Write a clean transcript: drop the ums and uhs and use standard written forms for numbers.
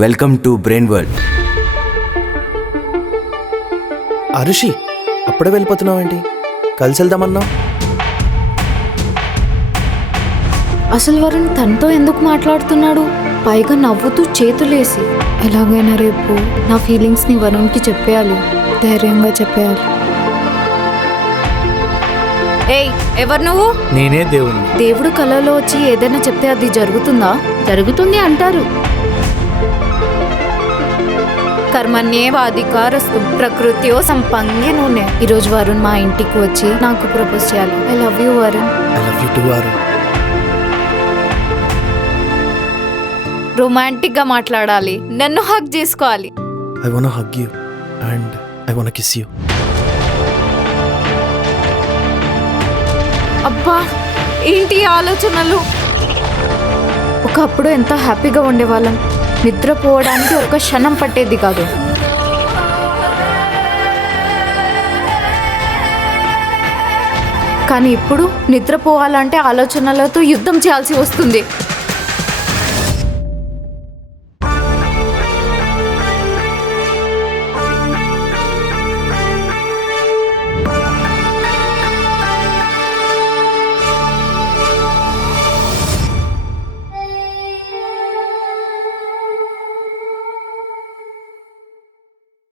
Welcome to brain world. Arushi, అప్పుడే వెళ్ళిపోతున్నావేంటి? కలిసి వెళ్దామన్నా. అసలు వరుణ్ తనతో ఎందుకు మాట్లాడుతున్నాడు? పైగా నవ్వుతూ చేతులేసి. ఎలాగైనా రేపు నా ఫీలింగ్స్ని వరుణ్కి చెప్పేయాలి, ధైర్యంగా చెప్పేయాలి. ఏయ్, ఎవరు నువ్వు? నేనే దేవుణ్ణి. దేవుడు కళలో వచ్చి ఏదైనా చెప్తే అది జరుగుతుందా? జరుగుతుంది అంటారు. కర్మణ్యేవాధికారస్తు ప్రకృత్యో సంపంగి నూనె. ఈరోజు వరుణ్ మా ఇంటికి వచ్చి నాకు ప్రపోజ్ చేయాలి. I love you Varun. I love you to Arun. Romantic గా మాట్లాడాలి, నన్ను హగ్ చేసుకోవాలి. I want hug you and I want kiss you. అబ్బా, ఏంటి ఈ ఆలోచనలు? ఒకప్పుడు ఎంత హ్యాపీగా ఉండేవాళ్ళం. నిద్రపోవడానికి ఒక క్షణం పట్టేది కాదు. కానీ ఇప్పుడు నిద్రపోవాలంటే ఆలోచనలతో యుద్ధం చేయాల్సి వస్తుంది.